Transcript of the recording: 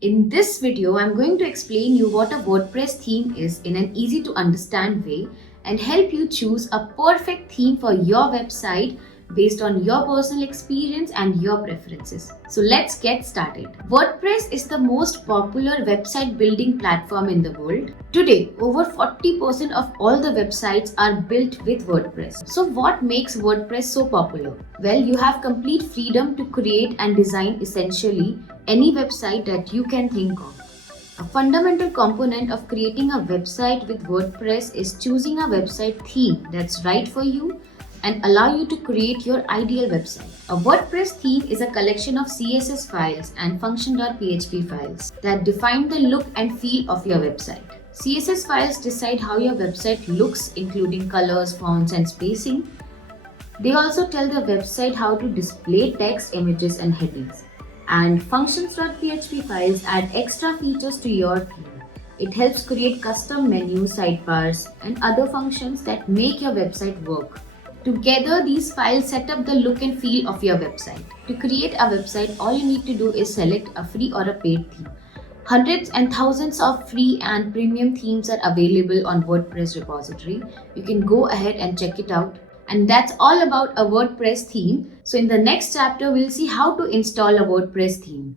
In this video, I'm going to explain you what a WordPress theme is in an easy to understand way and help you choose a perfect theme for your website based on your personal experience and your preferences. So let's get started. WordPress is the most popular website building platform in the world. Today, over 40% of all the websites are built with WordPress. So what makes WordPress so popular? Well, you have complete freedom to create and design essentially any website that you can think of. A fundamental component of creating a website with WordPress is choosing a website theme that's right for you and allow you to create your ideal website. A WordPress theme is a collection of CSS files and function.php files that define the look and feel of your website. CSS files decide how your website looks, including colors, fonts, and spacing. They also tell the website how to display text, images, and headings. And functions.php files add extra features to your theme. It helps create custom menus, sidebars, and other functions that make your website work. Together, these files set up the look and feel of your website. To create a website, all you need to do is select a free or a paid theme. Hundreds and thousands of free and premium themes are available on WordPress repository. You can go ahead and check it out. And that's all about a WordPress theme. So in the next chapter, we'll see how to install a WordPress theme.